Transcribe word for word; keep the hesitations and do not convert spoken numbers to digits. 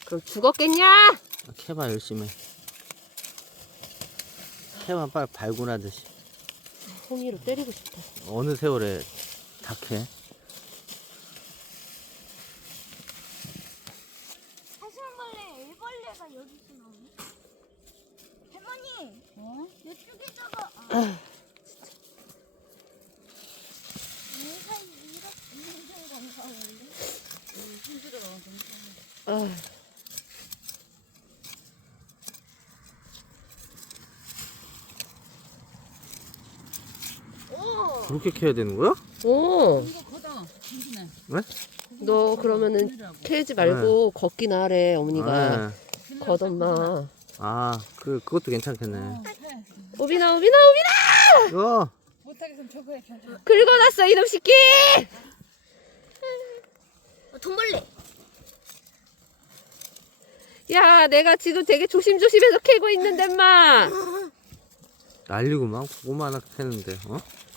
그럼 죽었겠냐? 캐봐 열심히. 캐봐 빨리 발굴하듯이. 송이로 때리고 싶다. 어느 세월에 다 캐? 사슴벌레, 애벌레가 여기서 나오네. 할머니, 어? 이쪽에다가 아, 내가 이렇게 있는 건가 원래? 아, 오, 그렇게 캐야 되는 거야? 오, 이거 거다. 김치네. 네? 너 그러면은 캐지 말고 걷기나 하래 어머니가. 네. 걷엄마. 아, 그 그것도 괜찮겠네. 오비나 오비나 오비나! 이거 못하겠으면 저거 해. 저거. 긁어놨어 이놈 새끼! 어, 돈벌레. 야 내가 지금 되게 조심조심해서 캐고 있는데 마. 날리고만 고구마 하나 캐는데, 어?